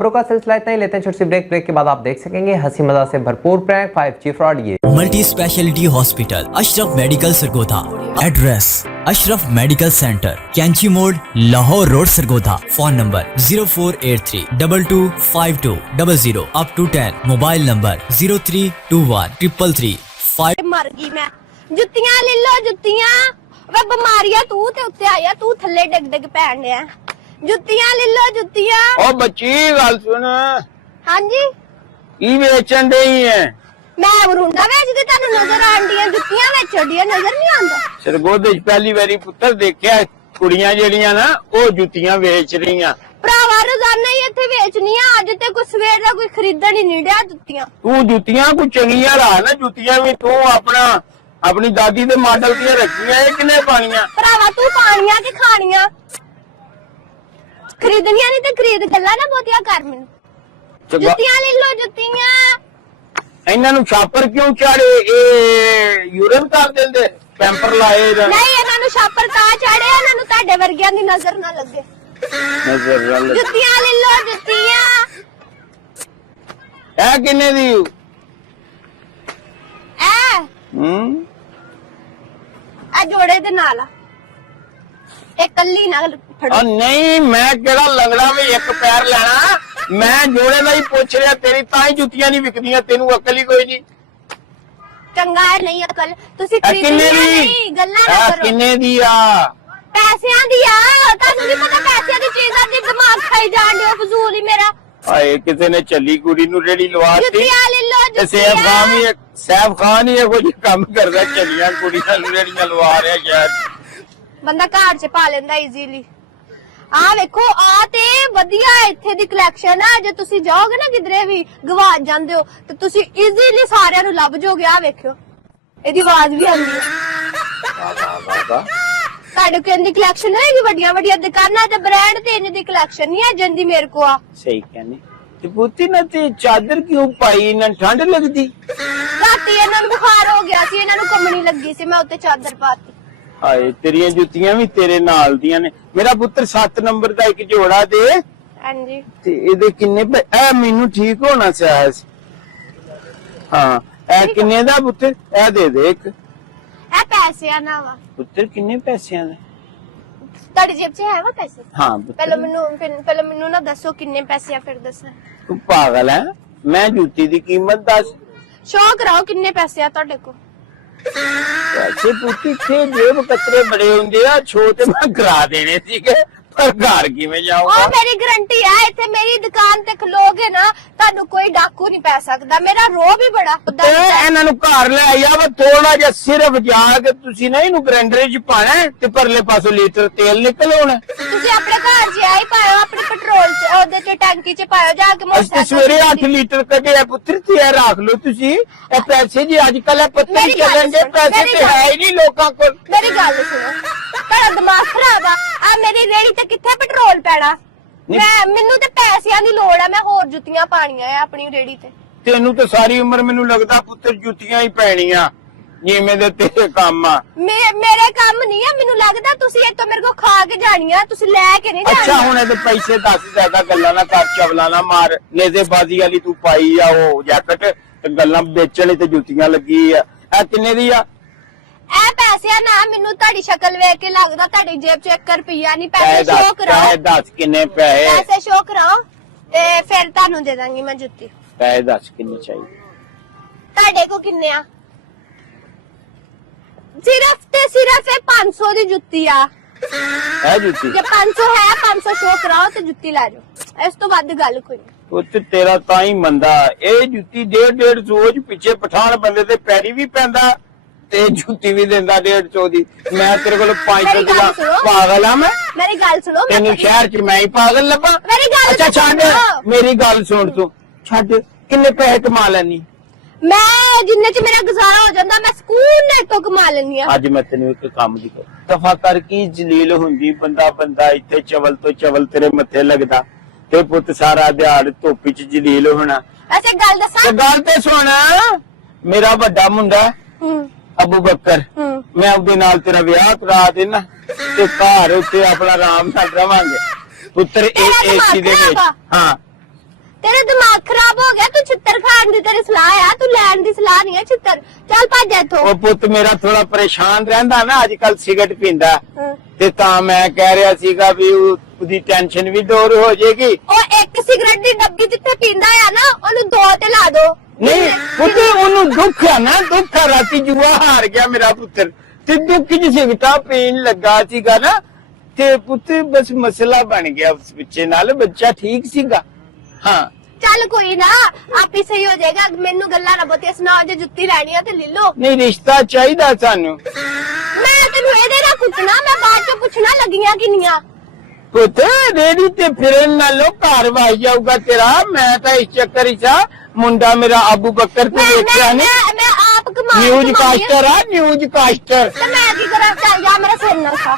खबरों का सिलसिला इतना ही, लेते हैं छोटी सी ब्रेक। ब्रेक के बाद आप देख सकेंगे हंसी मजाक से भरपूर प्रैंक 5G फ्रॉड। ये multi speciality hospital Ashraf medical Sargodha. Address Ashraf medical centre, कैंची मोड़, Lahore road, Sargodha. Phone number 0483225200 up to 10। Mobile number 03213335। मर गई मैं। जुत्तियां ले लो जुत्तियां। वे बीमारियां तू ते उत्ते आया, तू थल्ले डिग डिग पैण डया। जुत्तियां ले लो जुत्तियां। ओ बच्ची गल सुन, हां जी की बेचन डई है? मैं मरूंडा बेचदी, तैनू नजर आंदियां जुत्तियां बेचण दी नजर नहीं आंदा? सरगोधे पहली बारी पुत्र देखिया कुड़ियां जेड़ियां ना ओ जुत्तियां बेच रहीआं। भरावा रोजाना ही इत्थे बेचनियां, अज ते कोई सवेर दा कोई खरीदण ही नहीं डया जुत्तियां। तू जुत्तियां कोई चंगियां ला ना, जुत्तियां भी तू अपनी दादी दे मॉडल दी रखियां, ए किने पानियां? भरावा तू पानियां कि खानियां? खरीदनियां नहीं ते खरीद, गल्लां ना बहुतियां कर मैनू। जुत्तियां ले लो जुत्तियां। इन्हां नू छापर क्यों चाड़े? ए यूरिन कर दिंदे, पैंपर लाए ना। नहीं, इन्हां नू छापर ता चाड़े, इन्हां नू तुहाडे वर्गियां दी नजर ना लगे। नजर रल जुत्तियां ले लो जुत्तियां। ए किने दी? ए आ जोड़े दे नाल आ। एक कल्ली ना फड़ो। नहीं, मैं केड़ा लंगड़ा में एक पैर लेना, मैं जोड़े दा ही पूछ रहा, तेरी ताई जुत्तियां नहीं विकदियां, तेनू अकल ही कोई नहीं। चंगा है नहीं अकल, तुसी खरीदनियां नहीं, गल्लां ना करो। किन्ने दी आ? पैसियां दी आ, तानू नहीं पता पैसियां दी चीज़ां दी दिमाग खाई जान दियो फजूल ही मेरा। आए किसी ने चली कुड़ी नू रेड़ी लवाती, जुत्तियां ले लो ते सैफ खान ही एहो जिहा काम करदा, चलियां कुड़ियां नू रेड़ियां लवा रहा शायद। बंदा घर च पा लेंदा इजीली। आ वेखो, आ ते वधिया इत्थे दी कलेक्शन है, जे तुसी जाओगे ना किधरे भी गवाच जांदे हो ते तुसी इजीली सारियां नू लभ जाओगे। आ वेखियो, एदी आवाज भी आंदी है। ਤੁਹਾਡੇ ਕੋਲ ਇੰਨੀ ਕਲੈਕਸ਼ਨ ਹੋਏਗੀ, ਵੱਡੀਆਂ ਵੱਡੀਆਂ ਦੁਕਾਨਾਂ ਤੇ ਬ੍ਰਾਂਡ ਤੇ ਇੰਨੀ ਦੀ ਕਲੈਕਸ਼ਨ ਨਹੀਂ ਹੈ ਜਿੰਦੀ ਮੇਰੇ ਕੋ ਆ। ਸਹੀ ਕਹਿੰਦੇ ਤੇ ਪੁੱਤੀ ਨਾ ਤੇ ਚਾਦਰ ਕਿਉਂ ਪਾਈ ਨਾ? ਠੰਡ ਲੱਗਦੀ? ਰਾਤੀ ਇਹਨਾਂ ਨੂੰ ਬੁਖਾਰ ਹੋ ਗਿਆ ਸੀ, ਇਹਨਾਂ ਨੂੰ ਕੰਮਣੀ ਲੱਗੀ ਸੀ, ਮੈਂ ਉੱਤੇ ਚਾਦਰ ਪਾਤੀ। ਹਾਏ ਤੇਰੀਆਂ ਜੁੱਤੀਆਂ ਵੀ ਤੇਰੇ ਨਾਲ ਦੀਆਂ ਨੇ। ਮੇਰਾ ਪੁੱਤਰ 7 ਨੰਬਰ ਦਾ ਇੱਕ ਜੋੜਾ ਦੇ। ਹਾਂਜੀ, ਤੇ ਇਹਦੇ ਕਿੰਨੇ ਐ ਮੈਨੂੰ ਠੀਕ ਹੋਣਾ ਚਾਹੀਦਾ ਸੀ। ਹਾਂ, ਇਹ ਕਿੰਨੇ ਦਾ ਪੁੱਤਰ? ਇਹ ਦੇ ਦੇ ਇੱਕ। ਇਹ ਪੈਸਿਆਂ ਨਾ ਵਾ। ਪੁੱਤਰ ਕਿੰਨੇ ਪੈਸਿਆਂ ਦਾ? ਤੁਹਾਡੀ ਜੇਬ 'ਚ ਹੈ ਵਾ ਪੈਸੇ? ਹਾਂ ਪਹਿਲਾਂ ਪੁੱਤਰ, ਮੈਨੂੰ ਨਾ ਦੱਸੋ ਕਿੰਨੇ ਪੈਸੇ ਆ, ਫਿਰ ਦੱਸਾਂ। ਤੂੰ ਪਾਗਲ ਹੈ? ਮੈਂ ਜੁੱਤੀ ਦੀ ਕੀਮਤ ਦੱਸ। ਸ਼ੋਅ ਕਰਾਓ ਕਿੰਨੇ ਪੈਸੇ ਆ ਤੁਹਾਡੇ ਕੋਲ। ਪੈਸੇ ਪੁੱਤੀ ਤੇ ਜੇਬ ਕਤਰੇ ਬੜੇ ਹੁੰਦੇ ਆ, ਛੋਟੇ ਮੈਂ ਕਰਾ ਦੇਣੇ ਸੀਗੇ, ਪਰ ਘਰ ਕਿਵੇਂ ਜਾਊਗਾ? ਉਹ ਮੇਰੀ ਗਰੰਟੀ ਆ, ਇੱਥੇ ਮੇਰੀ ਦੁਕਾਨ ਤੇ ਖਲੋਗੇ ਨਾ ਤੁਹਾਨੂੰ ਕੋਈ ਡਾਕੂ ਨਹੀਂ ਪੈ ਸਕਦਾ। ਮੇਰਾ ਰੋਹ ਵੀ ਬੜਾ ਖੁੱਦਾ। ਇਹਨਾਂ ਨੂੰ ਘਰ ਲੈ ਆਇਆ ਵਾ, ਥੋੜਾ ਜਿਹਾ ਸਿਰਫ ਜਾ ਕੇ ਤੁਸੀਂ ਨਾ ਇਹਨੂੰ ਗ੍ਰਾਈਂਡਰ 'ਚ ਪਾਣਾ ਤੇ ਪਰਲੇ ਪਾਸੋਂ ਲੀਟਰ ਤੇਲ ਨਿਕਲ ਆਉਣਾ। ਤੁਸੀਂ ਆਪਣੇ ਘਰ 'ਚ ਆਈ ਪਾਇਓ, ਆਪਣੇ ਪੈਟਰੋਲ 'ਚ ਉਹਦੇ 'ਚ ਟੈਂਕੀ 'ਚ ਪਾਇਓ ਜਾ ਕੇ। ਅਸੀਂ ਸਵੇਰੇ 8 ਲੀਟਰ ਕੱਢਿਆ ਪੁੱਤਰ, ਤੇ ਇਹ ਰੱਖ ਲਓ ਤੁਸੀਂ। ਇਹ ਪੈਸੇ ਜੀ ਅੱਜ ਕੱਲ ਪੱਤੇ ਚੱਲਣਗੇ, ਪੈਸੇ ਤੇ ਹੈ ਹੀ ਨਹੀਂ ਲੋਕਾਂ ਕੋਲ। ਮੇਰੀ ਗੱਲ ਸੁਣੋ, ਤੁਹਾਡਾ ਦਿਮਾਗ ਖਰਾਬ ਆ। ਮੇਰੀ ਰੇੜੀ ਤੇ ਕਿੱਥੇ ਪੈਟਰੋਲ ਪੈਣਾ? ਮੈਨੂੰ ਤੇ ਪੈਸਿਆਂ ਦੀ ਲੋੜ ਆ, ਮੈਂ ਹੋਰ ਜੁੱਤੀਆਂ ਪਾਣੀਆਂ ਆ ਆਪਣੀ ਰੇੜੀ ਤੇ। ਤੈਨੂੰ ਤਾਂ ਸਾਰੀ ਉਮਰ ਮੈਨੂੰ ਲੱਗਦਾ ਪੁੱਤਰ ਜੁੱਤੀਆਂ ਹੀ ਪੈਣੀਆਂ, ਜਿਵੇਂ ਦੇ ਤੇਰੇ ਕੰਮ ਆ। ਮੇਰੇ ਕੰਮ ਨਹੀਂ ਆ, ਮੈਨੂੰ ਲੱਗਦਾ ਤੁਸੀਂ ਇਹ ਤੋਂ ਮੇਰੇ ਕੋ ਖਾ ਕੇ ਜਾਣੀਆਂ, ਤੁਸੀਂ ਲੈ ਕੇ ਨਹੀਂ ਜਾਣੀਆਂ। ਅੱਛਾ ਹੁਣ ਇਹਦੇ ਪੈਸੇ ਦੱਸ, ਜ਼ਿਆਦਾ ਗੱਲਾਂ ਨਾ ਕਰ, ਚਵਲਾ ਨਾ ਮਾਰ। ਨੇਜ਼ੇਬਾਜ਼ੀ ਵਾਲੀ ਤੂੰ ਪਾਈ ਆ ਉਹ ਜੈਕਟ, ਤੇ ਗੱਲਾਂ ਵੇਚਣ ਤੇ ਜੁੱਤੀਆਂ ਲੱਗੀ ਆ। ਇਹ ਕਿੰਨੇ ਦੀ ਆ? ਇਹ ਪੈਸਿਆਂ ਨਾ, ਮੈਨੂੰ ਤੁਹਾਡੀ ਸ਼ਕਲ ਵੇਖ ਕੇ ਲੱਗਦਾ ਤੁਹਾਡੀ ਜੇਬ 'ਚ 1 ਰੁਪਿਆ ਨਹੀਂ। ਪੈਸੇ ਸ਼ੋਅ ਕਰਾਓ। ਦੱਸ ਕਿੰਨੇ ਪੈਸੇ? ਪੈਸੇ ਸ਼ੋਅ ਕਰਾਓ ਤੇ ਫਿਰ ਤੁਹਾਨੂੰ ਦੇ ਦਾਂਗੀ ਮੈਂ ਜੁੱਤੀ। ਪੈਸੇ ਦੱਸ ਕਿੰਨੇ ਚਾਹੀਦੇ? ਤੁਹਾਡੇ ਕੋ ਕਿੰਨੇ ਆ? ਸਿਰਫ ਤੇ ਸਿਰਫ ਇਹ 500 ਦੀ ਜੁੱਤੀ ਆ। ਹੈ ਜੁੱਤੀ? ਜੇ 500 ਹੈ, 500 ਸ਼ੋਅ ਕਰਾਓ ਤੇ ਜੁੱਤੀ ਲੈ ਜਾਓ। ਇਸ ਤੋਂ ਵੱਧ ਗੱਲ ਕੋਈ ਨਹੀਂ। ਉੱਤੇ ਤੇਰਾ ਤਾਂ ਹੀ ਮੰਦਾ। ਇਹ ਜੁੱਤੀ 150 ਪਿੱਛੇ ਪਠਾਨ ਬੰਦੇ ਤੇ ਪੈਰੀ ਵੀ ਪੈਂਦਾ ਤੇ ਜੁੱਤੀ ਵੀ ਦਿੰਦਾ 150 ਦੀ। ਮੈਂ ਤੇਰੇ ਕੋਲ 500 ਦੀ ਪਾਗਲ ਆ? ਮੈਂ ਮੇਰੀ ਗੱਲ ਸੁਣੋ, ਤੈਨੂੰ ਸ਼ਹਿਰ 'ਚ ਮੈਂ ਹੀ ਪਾਗਲ ਲੱਭਾਂ? ਅੱਛਾ ਛੱਡ, ਮੇਰੀ ਗੱਲ ਸੁਣ ਤੂੰ। ਛੱਡ, ਕਿੰਨੇ ਪੈਸੇ ਕਮਾ ਲੈਣੀ? ਮੈਂ ਜਿੰਨੇ 'ਚ ਮੇਰਾ ਗੁਜ਼ਾਰਾ ਹੋ ਜਾਂਦਾ ਮੈਂ ਸਕੂਨ ਨਾਲ ਤੋਂ ਕਮਾ ਲੈਣੀ ਆ। ਅੱਜ ਮੈਂ ਤੈਨੂੰ ਇੱਕ ਕੰਮ ਦੀ ਦਫਾ ਕਰ, ਕੀ ਜਲੀਲ ਹੁੰਦੀ ਬੰਦਾ ਇੱਥੇ ਚਵਲ ਤੋਂ ਚਵਲ ਤੇਰੇ ਮੱਥੇ ਲੱਗਦਾ, ਤੇ ਪੁੱਤ ਸਾਰਾ ਦਿਹਾੜ ਧੁੱਪ 'ਚ ਜਲੀਲ ਹੋਣਾ। ਐਸੇ ਗੱਲ ਦੱਸਾਂ? ਗੱਲ ਤੇ ਸੁਣ, ਮੇਰਾ ਵੱਡਾ ਮੁੰਡਾ ਅਬੂ ਬਕਰ, ਮੈਂ ਉਹਦੇ ਨਾਲ ਤੇਰਾ ਵਿਆਹ ਕਰਾ ਦੇਣਾ ਤੇ ਘਰ ਉੱਤੇ ਆਪਣਾ ਆਰਾਮ ਨਾਲ ਰਵਾਂਗੇ ਪੁੱਤਰ। ਇਹ ਏਸੀ ਦੇ ਵਿੱਚ। ਹਾਂ ਛਿੱਤਰ ਖਾਣ ਦੀ ਤੇਰੀ ਸਲਾਹ ਆ, ਤੂੰ ਲੈਣ ਦੀ ਸਲਾਹ ਨਹੀਂ ਹੈ ਛਿੱਤਰ। ਚੱਲ ਭੱਜ ਇੱਥੋਂ। ਉਹ ਪੁੱਤ ਮੇਰਾ ਥੋੜਾ ਪਰੇਸ਼ਾਨ ਰਹਿੰਦਾ ਨਾ, ਅੱਜ ਕੱਲ ਸਿਗਰਟ ਪੀਂਦਾ ਹਾਂ। ਤੇ ਤਾਂ ਮੈਂ ਕਹਿ ਰਿਹਾ ਸੀਗਾ ਵੀ ਉਹਦੀ ਟੈਨਸ਼ਨ ਵੀ ਦੂਰ ਹੋ ਜਾਏਗੀ। ਉਹ ਇੱਕ ਸਿਗਰਟ ਦੀ ਡੱਬੀ ਜਿੱਥੇ ਪੀਂਦਾ ਆ ਨਾ, ਉਹਨੂੰ 2 ਤੇ ਲਾ ਦੋ। ਨਹੀਂ ਪੁੱਤ ਉਹਨੂੰ ਦੁੱਖ ਆ ਨਾ, ਦੁੱਖ ਆ, ਰਾਤੀ ਜੂਆ ਹਾਰ ਗਿਆ ਮੇਰਾ ਪੁੱਤਰ ਤੇ ਦੁੱਖ ਚ ਸਿਗਰਟਾਂ ਪੀਣ ਲੱਗਾ ਸੀਗਾ ਨਾ, ਤੇ ਪੁੱਤ ਬਸ ਮਸਲਾ ਬਣ ਗਿਆ ਉਸ ਬੱਚੇ ਨਾਲ। ਬੱਚਾ ਠੀਕ ਸੀਗਾ। ਹਾਂ ਚੱਲ ਕੋਈ ਨਾ, ਆਪੇ ਸਹੀ ਹੋ ਜਾਏਗਾ। ਮੈਨੂੰ ਗੱਲਾਂ ਨਾ ਬੋਤੇ ਸੁਣਾਓ, ਜੇ ਜੁੱਤੀ ਲੈਣੀ ਆ ਤੇ ਲੈ ਲਓ। ਨਹੀਂ ਰਿਸ਼ਤਾ ਚਾਹੀਦਾ ਸਾਨੂੰ। ਮੈਂ ਤੈਨੂੰ ਇਹਦੇ ਨਾਲ ਕੁੱਟਣਾ, ਮੈਂ ਬਾਅਦ ਚ ਪੁੱਛਣਾ ਲੱਗੀਆਂ ਕਿੰਨੀਆਂ। ਪੁੱਤ ਰੇੜੀ ਤੇ ਫਿਰਨ ਨਾਲੋਂ ਘਰ ਵਾਈ ਜਾਊਗਾ ਤੇਰਾ। ਮੈਂ ਤਾਂ ਇਸ ਚੱਕਰ ਚ ਆ, ਮੁੰਡਾ ਮੇਰਾ ਅਬੂ ਬਕਰ ਤੇ ਵੇਖਿਆ ਨੇ, ਮੈਂ ਆਪ ਕਮਾ ਨਿਊਜ਼ ਕਾਸਟਰ ਆ, ਨਿਊਜ਼ ਕਾਸਟਰ। ਤੇ ਮੈਂ ਕੀ ਕਰਾਂ? ਚੱਲ ਜਾ, ਮੇਰਾ ਸਿਰ ਨਾ ਖਾ।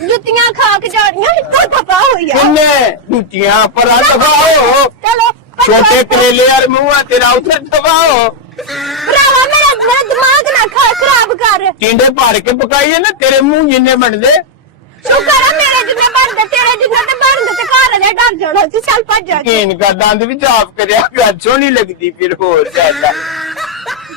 ਜੁੱਤੀਆਂ ਖਾ ਕੇ ਜਾਣੀਆਂ ਇੱਕੋ ਦਫਾ ਹੋਈ ਆ। ਕਿੰਨੇ ਜੁੱਤੀਆਂ ਪਰ ਦਫਾਓ। ਚਲੋ ਛੋਟੇ ਕਰੇਲੇ ਯਾਰ ਮੂੰਹ ਆ ਤੇਰਾ, ਉੱਥੇ ਦਫਾਓ। ਭਰਾਵਾ ਮੇਰਾ ਦਿਮਾਗ ਨਾ ਖਰਾਬ ਕਰ। ਟਿੰਡੇ ਭਰ ਕੇ ਪਕਾਈਏ ਨਾ, ਤੇਰੇ ਮੂੰਹ ਜਿੰਨੇ ਬਣਦੇ। ਸ਼ੁਕਰ ਆ ਮੇਰੇ ਜਿੰਨੇ ਬਣਦੇ, ਤੇਰੇ ਜਿੰਨੇ ਤੇ ਬਣਦੇ ਤੇ ਘਰ ਦੇ ਡਰ ਜਾਣਾ ਸੀ। ਚੱਲ ਭੱਜ ਜਾ। ਕੀਨ ਕਾ ਦੰਦ ਵੀ ਸਾਫ਼ ਕਰਿਆ ਕਰ, ਸੋਹਣੀ ਲੱਗਦੀ ਫਿਰ ਹੋਰ ਜ਼ਿਆਦਾ।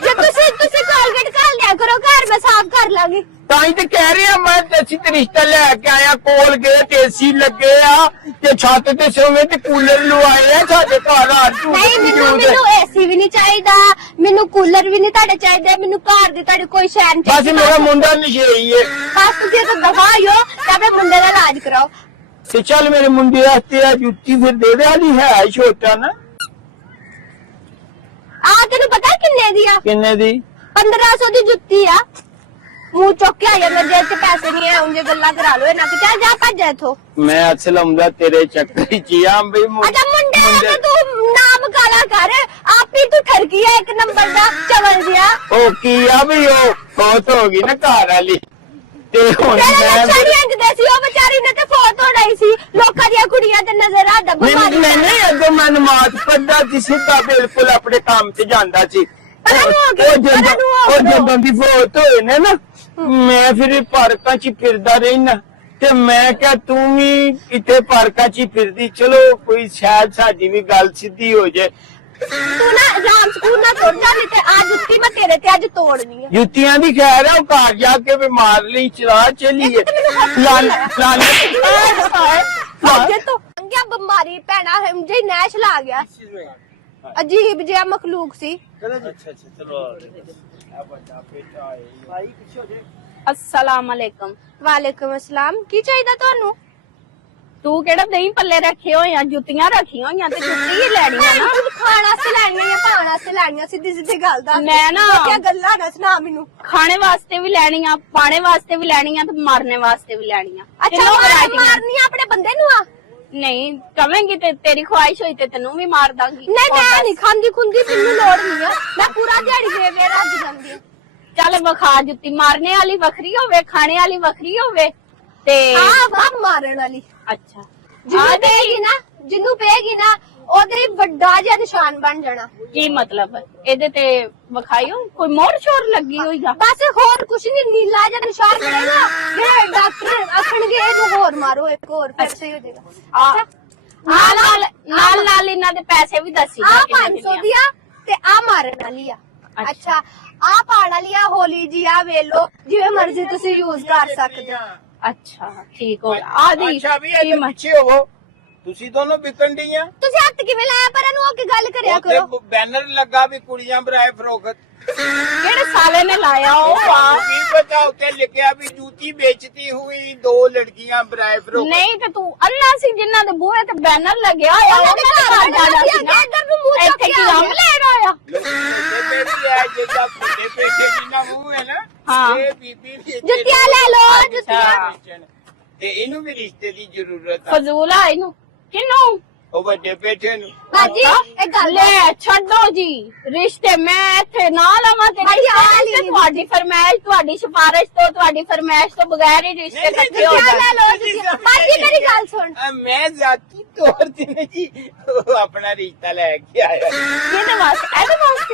ਜੇ ਤੁਸੀਂ ਕੋਲਗੇਟ ਕਰ ਲਿਆ ਕਰੋ ਘਰ, ਮੈਂ ਸਾਫ਼ ਕਰ ਲਾਂਗੀ। ਤਾਂ ਹੀ ਤੇ ਕਹਿ ਰਿਹਾ ਮੈਂ, ਅਸੀਂ ਤੇ ਰਿਸ਼ਤਾ ਲੈ ਕੇ ਆਇਆ, ਕੋਲ ਗਏ ਤੇ ਏਸੀ ਲੱਗੇ ਆ ਤੇ ਛੱਤ ਤੇ ਸੋਵੇਂ ਤੇ ਕੂਲਰ ਲਵਾਏ ਆ ਸਾਡੇ ਘਰ। ਨਹੀਂ ਮੈਨੂੰ ਏਸੀ ਵੀ ਨਹੀਂ ਚਾਹੀਦਾ, ਮੈਨੂੰ ਕੂਲਰ ਵੀ ਨਹੀਂ ਤੁਹਾਡੇ ਚਾਹੀਦੇ, ਮੈਨੂੰ ਘਰ ਦੀ ਤੁਹਾਡੀ ਕੋਈ ਸ਼ੈ ਨਹੀਂ ਬਸ ਚਾਹੀਦੀ। ਮੇਰਾ ਮੁੰਡਾ ਨਸ਼ੇੜੀ ਏ। ਬਸ ਤੁਸੀਂ ਤਾਂ ਦਫਾ ਹੋ ਤੇ ਆਪਣੇ ਮੁੰਡੇ ਦਾ ਇਲਾਜ ਕਰਾਓ। ਤੇ ਚੱਲ ਮੇਰੇ ਮੁੰਡੇ ਵਾਸਤੇ ਆ ਜੁੱਤੀ ਫਿਰ ਦੇ ਦੇ, ਆਲੀ ਹੈ ਛੋਟਾ ਨਾ। ਆ ਤੈਨੂੰ ਪਤਾ ਕਿੰਨੇ ਦੀ ਆ? ਕਿੰਨੇ ਦੀ? 1500 ਦੀ ਜੁੱਤੀ ਆ। ਮੂੰਹ ਚੁੱਕ ਕੇ ਆਇਆ, ਮੇਰੇ ਜੇਬ 'ਚ ਪੈਸੇ ਨਹੀਂ ਹੈ, ਉਂਝ ਗੱਲਾਂ ਕਰਾ ਲੋ ਇਹਨਾਂ ਕਿ। ਚੱਲ ਜਾ ਭੱਜ ਇੱਥੋਂ। ਮੈਂ ਅਸਲ ਆਉਂਦਾ ਤੇਰੇ ਚੱਕਰ ਚ ਹੀ ਆ ਬਈ। ਅੱਛਾ ਮੁੰਡੇ ਦਾ ਤੂੰ ਨਾਮ ਕਾਲਾ ਕਰ, ਆਪ ਹੀ ਤੂੰ ਠਰਕੀ ਹੈ ਇੱਕ ਨੰਬਰ ਦਾ ਚਵਲ ਜਿਹਾ। ਉਹ ਕੀ ਆ ਵੀ ਉਹ ਫੌਤ ਹੋ ਗਈ ਨਾ ਘਰ ਵਾਲੀ, ਤੇ ਹੁਣ ਤੇਰੇ ਮੈਂ ਲੱਛਣ ਹੀ ਇੰਝ ਦੇ ਸੀ। ਉਹ ਵਿਚਾਰੀ ਨੇ ਤੇ ਫੌਤ ਹੋ ਰਹੀ ਸੀ, ਲੋਕਾਂ ਦੀਆਂ ਕੁੜੀਆਂ ਤੇ ਨਜ਼ਰ ਆ ਡੱਬਾ ਮਾਰੀ। ਨਹੀਂ ਅੱਗੋਂ ਮੈਂ ਨਮਾਜ਼ ਪੜ੍ਹਦਾ ਸੀ, ਸਿੱਧਾ ਬਿਲਕੁਲ ਆਪਣੇ ਕੰਮ ਤੇ ਜਾਂਦਾ ਸੀ। ਉਹ ਜਦੋਂ ਦੀ ਫੌਤ ਹੋਏ ਨੇ ਨਾ, ਮੈਂ ਫਿਰ ਪਾਰਕਾਂ 'ਚ ਫਿਰਦਾ ਰਹਿਣਾ ਤੇ ਮੈਂ ਕਿਹਾ ਤੂੰ ਵੀ ਕਿਤੇ ਪਾਰਕਾਂ 'ਚ ਫਿਰਦੀ, ਚਲੋ ਕੋਈ ਸ਼ਾਇਦ ਸਾਡੀ ਵੀ ਗੱਲ ਸਿੱਧੀ ਹੋ ਜਾਏ। ਤੂੰ ਨਾ ਰਾਮ ਸਕੂਲ ਨਾ ਤੋੜ ਜਾ, ਨਹੀਂ ਤੇ ਆ ਜੁੱਤੀ ਮੈਂ ਤੇਰੇ ਤੇ ਅੱਜ ਤੋੜਨੀ ਆ। ਜੁੱਤੀਆਂ ਦੀ ਖੈਰ ਹੈ, ਉਹ ਘਰ ਜਾ ਕੇ ਵੀ ਮਾਰ ਲਈ, ਚਲਾ ਚਲੀਏ। ਅੱਗੇ ਤੋਂ ਅੰਗਿਆ ਬਿਮਾਰੀ ਭੈਣਾ ਹਮਜੇ ਨੈਸ਼ ਲਾ ਗਿਆ। ਅਜੀਬ ਜਿਹਾ ਮਖਲੂਕ ਸੀ। अस्सलाम वालेकुम। ਵਾਲੇਕੁਮ ਅਸਲਾਮ। ਕੀ ਚਾਹੀਦਾ ਤੁਹਾਨੂੰ? तू केड़ा दही पल्ले रखे हो या जुतियां रखी हो या ते जुत्ती ही लैनी है ना। ਖਾਣਾ ਸੇ ਲੈਣੀਆਂ ਜਾਂ ਪਾਣਾ ਸੇ ਲੈਣੀਆਂ, ਸਿੱਧੀ ਸਿੱਧੀ ਗੱਲ ਦਾ। मैं ना ਕੀ ਗੱਲਾਂ ਨਾ ਸੁਣਾ ਮੈਨੂੰ। खाने वास्ते भी लैनी आ, पाने वास्ते भी लैनी आ ते मारने वास्ते भी लैनी आ। ਅੱਛਾ ਮਾਰਨੀ ਆਪਣੇ ਬੰਦੇ ਨੂੰ ਆ? नहीं कवेंगी ते तेरी ख्वाहिश होई ते तेनू भी मार दांगी। ਨਹੀਂ ਮੈਂ ਨਹੀਂ ਖਾਂਦੀ ਖੁੰਦੀ, ਮੈਨੂੰ ਲੋੜ ਨਹੀਂ ਆ। ਮੈਂ ਪੂਰਾ ਦਿਹਾੜੀ ਵੇ ਰੱਜ ਜਾਂਦੀ ਆ। चल विखा जुत्ती, मारने वाली वखरी होवे खाने वाली वखरी होवे ते ਆ ਮਾਰਨ ਵਾਲੀ। अच्छा ਜਿਹਨੂੰ ਪਏਗੀ ਨਾ, ਜਿਹਨੂੰ ਪਏਗੀ ਨਾ ਉਹਦੇ ਵੱਡਾ ਜਿਹਾ ਨਿਸ਼ਾਨ ਬਣ ਜਾਣਾ। की मतलब एदे ते विखाई कोई मोर शोर लगी होई गा। ਬਸ ਹੋਰ ਕੁਛ ਨਹੀਂ, ਨੀਲਾ ਜਿਹਾ ਨਿਸ਼ਾਨ ਬਣੇਗਾ। ਮੇਰੇ ਡਾਕਟਰ ਆਖਣਗੇ ਇਹਨੂੰ ਹੋਰ ਮਾਰੋ, ਇੱਕ ਹੋਰ ਫਿਰ ਸਹੀ ਹੋ ਜਾਏਗਾ। नाल नाल इन्हां दे पैसे भी दसी ਆ 500 ਦੀ ਆ ਤੇ ਆ ਮਾਰਨ ਵਾਲੀ ਆ। ਅੱਛਾ ਆ ਪਾਣ ਵਾਲੀ ਆ ਹੋਲੀ ਜੀ, ਆ ਵੇਲੋ ਜਿਵੇਂ ਮਰਜ਼ੀ ਤੁਸੀਂ ਯੂਜ਼ ਕਰ ਸਕਦੇ ਹੋ। अच्छा ठीक हो आदि ਅੱਛਾ ਵੀ ਇਹ ਪਿੱਛੇ ਹੋਵੋ, ਤੁਸੀਂ ਦੋਨੋਂ ਵਿਕਣ ਡੀਆਂ। ਤੁਸੀਂ ਹੱਥ ਕਿਵੇਂ ਲਾਇਆ ਪਰ ਇਹਨੂੰ ਹੋ ਕੇ ਗੱਲ ਕਰਿਆ ਕਰੋ। ਉੱਥੇ ਬੈਨਰ ਲੱਗਾ ਵੀ ਕੁੜੀਆਂ ਬਰਾਏ ਫਰੋਖਤ। केड़े साले ने लाया हो वाह। ਕੀ ਪਤਾ ਉੱਤੇ ਲਿਖਿਆ ਵੀ ਜੂਤੀ ਵੇਚਤੀ ਹੋਈ 2 ਲੜਕੀਆਂ ਬਰਾਏ ਫਰੋਖਤ। नहीं तो तू अन्ना सी जिन्ना दे बूहे ते बैनर लगे होया ਉਹਨਾਂ ਦੇ ਘਰ ਜਾਣਾ ਸੀ, ਇੱਧਰ ਨੂੰ ਮੂੰਹ ਚੁੱਕ ਇੱਥੇ ਕੇ ਕੀ ਆ ਕੰਮ ਲੈਣ ਆਇਆ। ਤੇ ਵੀ ਹੈ ਜਿੱਦਾਂ ਫੁੱਟੇ ਪੇਟੇ ਜਿੰਨਾ ਮੂੰਹ ਹੈ ਨਾ, ਹਾਂ। ਇਹ ਬੀਬੀ ਵੀ ਜੁੱਤੀਆਂ ਲੈ ਲਓ, ਜੁੱਤੀਆਂ। ਤੇ ਇਹਨੂੰ ਵੀ ਰਿਸ਼ਤੇ ਦੀ ਜ਼ਰੂਰਤ ਆ। फजूल है इनू किनू ਉਹ ਵੱਡੇ ਬੇਟੇ ਨੂੰ। ਬਾਜੀ ਇਹ ਗੱਲ ले छड्डो जी रिश्ते मैं इथे ना लवां ते भाई, आ रिश्ते ली। ਤੁਹਾਡੀ ਫਰਮਾਇਸ਼ ਤੁਹਾਡੀ ਸਿਫਾਰਿਸ਼ ਤੋਂ ਤੁਹਾਡੀ ਫਰਮਾਇਸ਼ ਤੋਂ ਬਗੈਰ ਹੀ ਰਿਸ਼ਤੇ ਇਕੱਠੇ ਹੋ ਜੁੱਤੀਆਂ ਲੈ ਜਾਣ। ਲਓ, ਜੁੱਤੀਆਂ। ਬਾਜੀ ਮੇਰੀ ਗੱਲ ਸੁਣ। ਮੈਂ ਜ਼ਾਤੀ ਤੌਰ ਤੇ ਨਾ ਜੀ ਉਹ ਆਪਣਾ ਰਿਸ਼ਤਾ ਲੈ ਕੇ ਆਇਆ। ਇਹਦੇ ਵਾਸਤੇ ਇਹਦੇ ਵਾਸਤੇ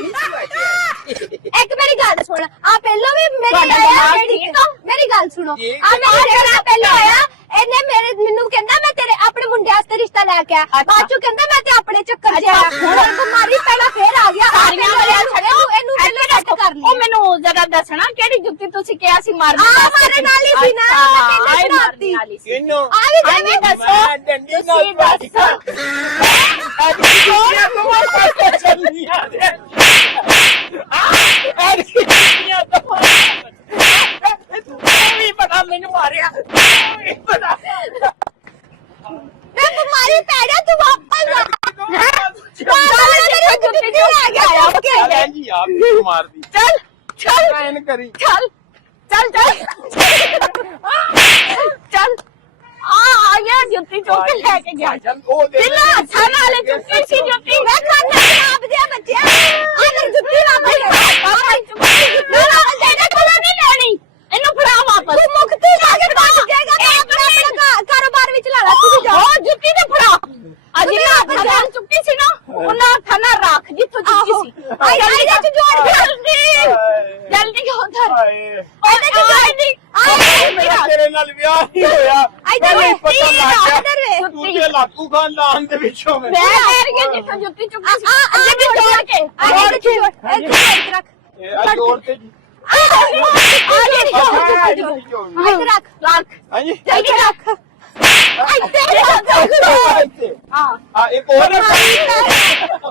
ਇੱਕ ਮੇਰੀ ਗੱਲ ਸੁਣ, ਆ ਪਹਿਲਾਂ ਵੀ ਮੇਰੇ ਤੁਹਾਡਾ ਆਇਆ ਦਿਮਾਗ ਜਿਹੜੀ- ਠੀਕ ਆ? ਮੇਰੀ ਗੱਲ ਸੁਣੋ, ਠੀਕ ਆ ਆ। ਮੇਰਾ ਪਹਿਲਾਂ ਆਇਆ, ਇਹਨੇ ਮੈਨੂੰ ਕਹਿੰਦਾ ਮੈਂ ਤੇਰੇ ਆਪਣੇ ਆਪਣੇ ਮੁੰਡੇ ਵਾਸਤੇ ਰਿਸ਼ਤਾ ਲੈ ਕੇ ਆਇਆ ਬਾਅਦ ਚੋਂ ਕਹਿੰਦਾ ਮੈਂ ਤੇ ਆਪਣੇ ਚੱਕਰ 'ਚ ਆਇਆ ਹੁਣ ਬਿਮਾਰੀ ਪਹਿਲਾਂ ਫੇਰ ਆ ਗਿਆ ਸਾਰੀਆਂ ਗੱਲਾਂ ਛੱਡੋ ਇਹਨੂੰ ਪਹਿਲਾਂ ਸੈੱਟ ਕਰ ਲਈ ਉਹ ਮੈਨੂੰ ਜਰਾ ਦੱਸਣਾ ਕਿਹੜੀ ਜੁੱਤੀ ਤੁਸੀਂ ਕਿਹਾ ਸੀ ਮਾਰਨ ਆ ਮਾਰਨ ਵਾਲੀ ਸੀ ਨਾ ਮੈਂ ਕਹਿੰਦਾ ਚੜਾਤੀ ਇਹਨੂੰ ਆ ਵੀ ਐਵੇਂ ਦੱਸੋ ਮੈਂ ਡੰਡੀ ਨਾਲ ਤੁਸੀਂ ਦੱਸੋ ਅੱਜ ਜੁੱਤੀਆਂ ਨੂੰ ਪਤਾ ਚੱਲੀਆਂ ਦੇ ਅੱਜ ਜੁੱਤੀਆਂ ਤੋਂ ਵੀ ਪਤਾ ਮੈਨੂੰ ਮਾਰਿਆ ਵੀ ਪਤਾ ਮੈਂ ਬਿਮਾਰੀ ਪੈ ਗਿਆ ਤੂੰ ਵਾਪਸ ਆ ਜੁੱਤੀ ਲੈ ਗਿਆ ਚੱਲ ਜੀ ਆਪ ਹੀ ਮਾਰਦੀ ਚੱਲ ਚੱਲ ਐਨ ਕਰੀ ਚੱਲ ਚੱਲ ਚੱਲ ਚੱਲ ਆ ਗਿਆ ਜੁੱਤੀ ਚੁੱਕ ਕੇ ਲੈ ਕੇ ਗਿਆ ਚੱਲ ਉਹ ਦੇ ਬਿੱਲਾ ਹੱਥਾਂ ਨਾਲ ਚੁੱਕੀ ਸੀ ਜੁੱਤੀ ਮੈਂ ਖਾਣਾ ਆਪ ਦੇ ਬੱਚਿਆ ਆ ਮੇਰੀ ਜੁੱਤੀ ਵਾਪਸ ਇਹਦੇ ਕੋਲੋਂ ਨਹੀਂ ਲੈਣੀ ਇਹਨੂੰ ਫੜਾ ਵਾਪਸ ਤੂੰ ਮੁਕਤੀ ਜਾ ਕੇ ਬਚ ਜਾਏਗਾ ਤੇ ਆਪਣਾ ਕਾਰੋਬਾਰ ਵਿੱਚ ਲਾ ਲੈ ਤੂੰ ਜਾ ਉਹ ਜੁੱਤੀ ਤੇ ਫੜਾ ਅੱਜ ਇਹ ਹੱਥਾਂ ਨਾਲ ਚੁੱਕੀ ਸੀ ਨਾ ਉਹਨਾਂ ਹੱਥਾਂ ਨਾਲ ਰੱਖ ਜਿੱਥੋਂ ਚੁੱਕੀ ਸੀ ਆਈ ਦੇ ਜੋੜ ਜਲਦੀ ਜਲਦੀ ਉਧਰ ਹਾਏ ਇਹਦੇ ਚ ਜਲਦੀ ਮੇਰਾ ਤੇਰੇ ਨਾਲ ਵਿਆਹ ਨਹੀਂ ਹੋਇਆ ਇੱਧਰ ਪਹਿਲਾਂ ਹੀ ਵੇ, ਪਤਾ ਲੱਗ ਗਿਆ ਇੱਧਰ ਵੇ। ਤੂੰ ਤੇ ਲਾਕੂ ਖਾਨਦਾਨ ਦੇ ਵਿੱਚੋਂ ਮੈਂ ਮੈਂ ਕਹਿ ਰਹੀ ਹਾਂ ਜਿੱਥੋਂ ਜੁੱਤੀ ਚੁੱਕੀ ਸੀ ਅੱਗੇ ਵੀ ਜੋੜ ਕੇ ਆ ਦੇ ਜੋੜ ਰੱਖ ਇਹ ਜੋੜ ਤੇ ਜੀ ਇੱਧਰ ਰੱਖ ਰੱਖ ਹਾਂਜੀ ਜਲਦੀ ਰੱਖ ਇੱਧਰ ਰੱਖ ਹਾਂ ਆ ਇੱਕ ਹੋਰ